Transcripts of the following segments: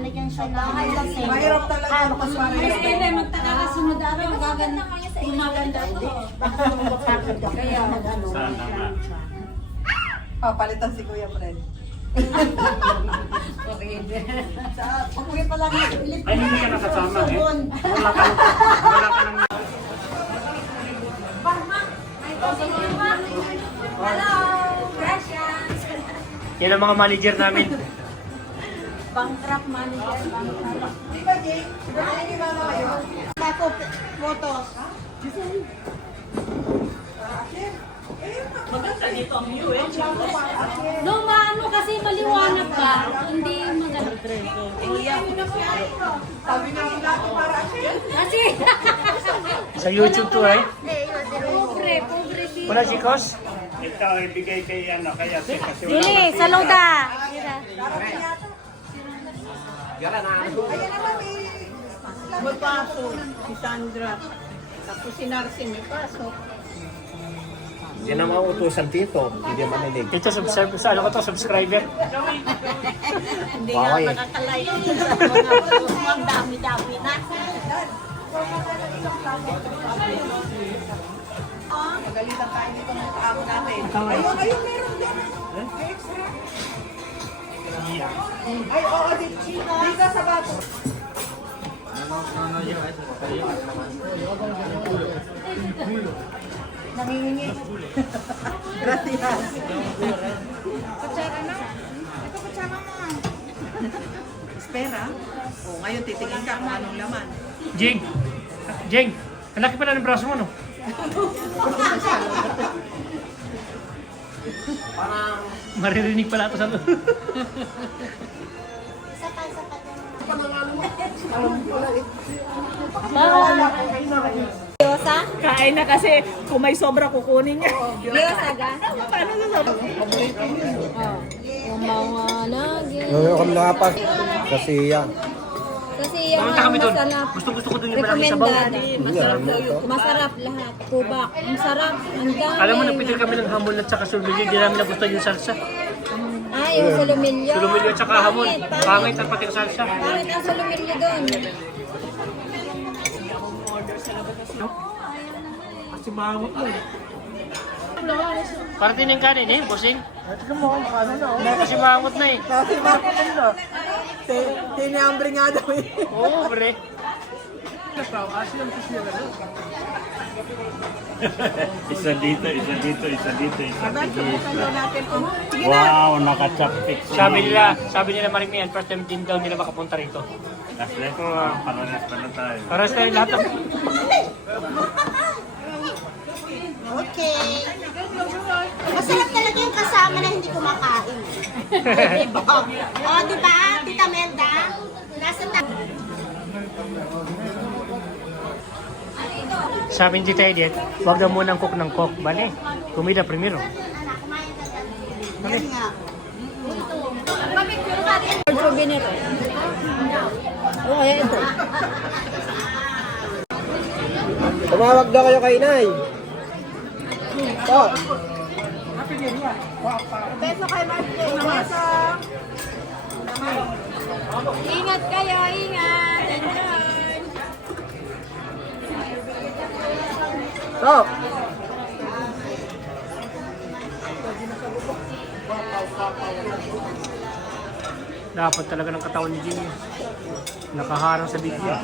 lalagyan siya ng lasing. Mahirap talaga mas mahirap. Hindi, magtakakasunod araw, gumaganda to. Kaya mag-ano. Sana nga. Oh, palitan si Kuya Fred. Pag-uwi pa lang, ulit Ay, hindi ka nakasama eh. Wala ka nang... Hello, Precious. Yan ang mga manager namin. Bankrupt manager, bankrupt. Di ba, Jake? Ay, di ba kayo? Ako, photos. Maganda dito ang view eh. No, maano kasi maliwanag ka, hindi maganda. Sabi nga sila ito para akin. Kasi, Sa YouTube to eh. pobre si. Wala si Kos? Ito, ibigay kay ano, kay ate kasi wala Dili, kasi- sa loda. Ayan naman May pasok si Sandra. Tapos si Narcy may pasok. Yan ang mga utusan dito. Hindi manilig. Ito, sa ano ko to, subscriber. Hindi nga Bawal eh. makakalike. Mga post mo, ang dami-dami na. Magalitan tayo dito ng kaamo natin. Ayun, meron din. Ay, oo, dito sa bato. Nangingi. Gracias. Kutsara na. Ito kutsara mo. Espera. O, ngayon titingin ka kung anong laman. Jeng, ang laki pala ng braso mo, no? Maririnig pala ito sa loob. Diyosa? Kain na kasi kung may sobra kukunin niya. Diyosa ga? Paano na sobra? Yung mga naging. Ngayon kami nakapas. Kasi yan. Kasi yung Pumunta kami doon. masarap. Gusto ko doon yung maraming sabaw. Recommended. Masarap lahat. Kubak. Ang sarap. Ang dami. Alam mo, napitil kami ng hamon at saka sulmilyo. Hindi namin nagustuhan yung salsa. Ah, yung sulumilyo. Sulmilyo at saka hamon. Pangit. Pangit at pati yung salsa. Pangit ang sulumilyo doon. Kasi mahamot mo eh. Parte ng kanin eh, bossing. Ito mo, ano na. Kasi mahamot na eh. Kasi bakit ano? Tiniambre nga daw eh. Oo, pre. Isa dito, isa dito, isa dito, isa dito. natin kung Wow, nakachapik. Sabi nila Marimian, first time din daw nila makapunta rito. Last level, paronas pa na tayo. Para sa lahat ng... Okay. Masarap talaga yung kasama na hindi kumakain. Diba? O, diba, Tita Melda? Nasa Sabi ni Tita Edith, huwag na munang cook ng cook. Bale, kumida primero. Bale. souvenir. O, kaya ito. Tumawag daw kayo kay Nay. Oh. Beso kay Martin. Beso. Ingat kayo, ingat. Enjoy. Stop. Dapat talaga ng katawan ni Jimmy. Nakaharang sa video.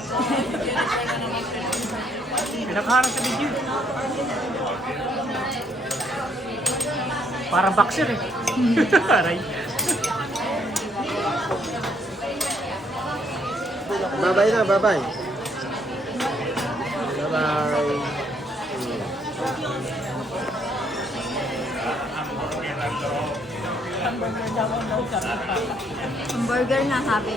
Nakaharang sa video. Parang boxer eh. Aray. Bye-bye na, bye-bye. Bye-bye. Burger na, sabi.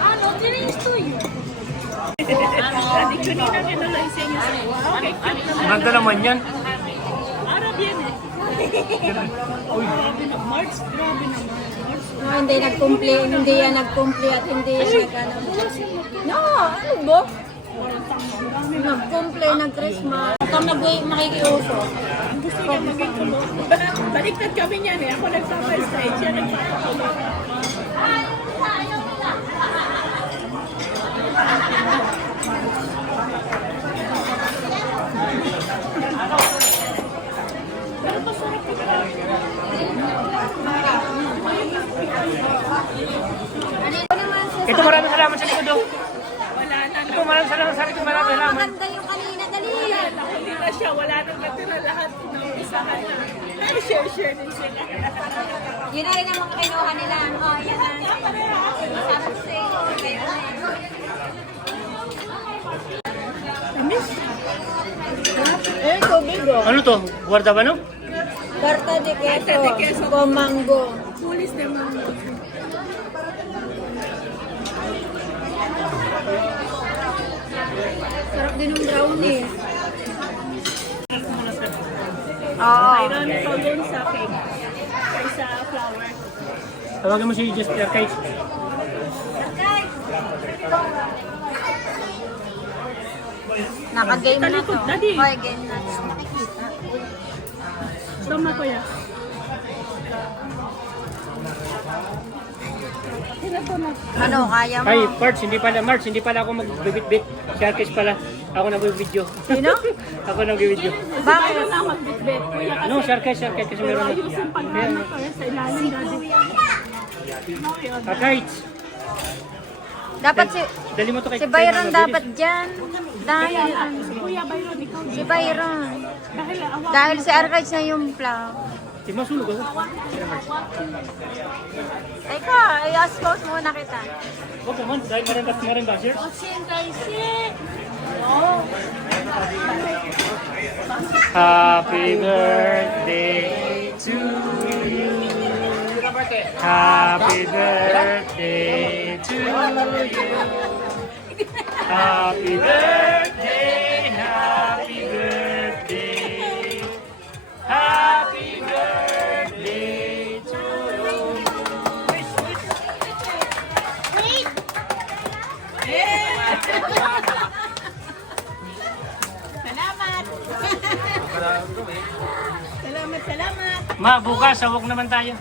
Ano, tinistoy. Addiction na kinalay sa inyo. Okay, cute naman. Ganda naman yan. Arab yan eh. March, grabe naman. March. No, hindi yan nagkumpli at hindi yan nagano. No, ano ba? Nag-complain ng Christmas. Kung makikiuso. Gusto niya maging tulo. Baliktad kami niyan eh. Ako nagpapa-stage, siya nagpapatulo. Ito maraming salamat sa likod oh. Wala na. Ito maraming salamat sa likod. Maraming salamat. Maganda yung kanina, dali. Hindi na siya. Wala nang natira lahat ng isahan na. Pero share din sila. Yun na rin ang mga kinuha nila. Oh, yan na. Sabi ko sa'yo, kayo na Eh, tubig oh. Ano to? Guarda ba no? Carta de Carta de queso. Con mango. Pulis naman. Sarap din ng brownie. Mayroon ito dun sa cake. Or sa flower. Tawagan mo si Jester kay. Naka-game na to. Daddy. Hoy, game na to. Nakikita. Tama ko yan. Ano, kaya mo? Ay, March, hindi pala ako magbibit-bit. Sharkies pala. Ako nag-video. Sino? Ako nag-video. Bakit? Mayroon na magbitbit. Kuya kasi. Ano, sharkies kasi Pero meron. ayusin pag naman para sa ilalim daddy. Kites. Dapat Dali mo to kay si Byron dapat dyan. Dahil, Kuya Byron, ikaw si Byron. dahil awa. Dahil si Arcades na yung plow. Di masulog ako. Teka, i-expose muna kita. Huwag naman, dahil maraming basher. Happy birthday to you. Happy birthday to you. Happy birthday, happy birthday. Happy birthday to you. Salamat. Ma, bukas, sawak naman tayo.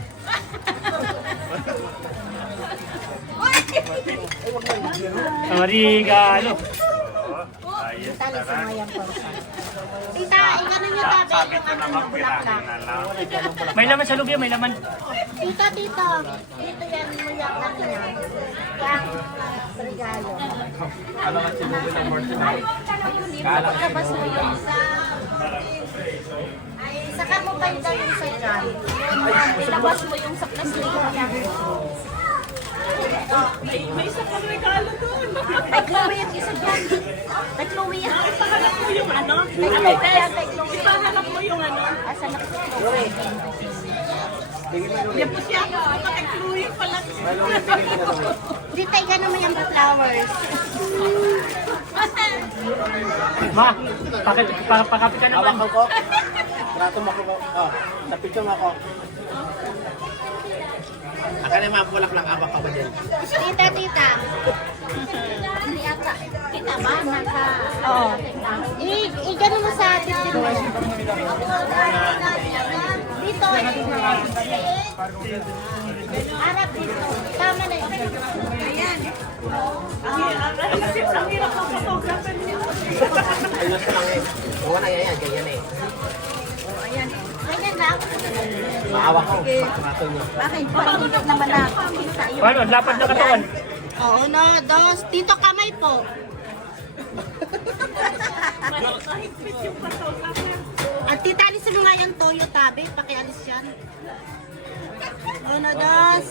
Regalo. Tita, ikano nyo tabi yung ano ng bulaklak. May laman sa loob yan, may laman. Tita, dito. Dito yan mo yung ano niya. Yung regalo. Labas mo yung sa... Saka mo ba yung dahil sa dyan? Ilabas mo yung sa plastic niya. May isa pang regalo doon. Ay, Chloe yung isa dyan. Ay, Chloe yan. Ipahanap mo yung ano? Ano ba yan? Ay, Chloe. Ipahanap mo yung ano? Asa na Chloe? Hindi po siya. Pakikluhin pala. Dito, ikano mo yung flowers. Ma, pakapit ka naman. Ko. Trato mo ako. Oh, napicture mo ako. Akan yung mga bulak lang abak ka ba din? Tita, tita. Hindi ata. Kita ba? Nasa... Oo. Igano mo sa atin din mo. Dito. Arap dito. Tama na yun. Ayan. Ang hirap ng photographer niya. Ayos ka lang eh. Huwag na yan, ganyan eh. Ganyan lang. Maawa ko. Trato nyo. Bakit? Pagkakot naman na. Paano? Lapad na katawan. Oo, no. Dos. Dito kamay po. Mahigpit yung photographer. At tita, alisin mo nga yung toyo tabi. Pakialis yan. Uno, dos.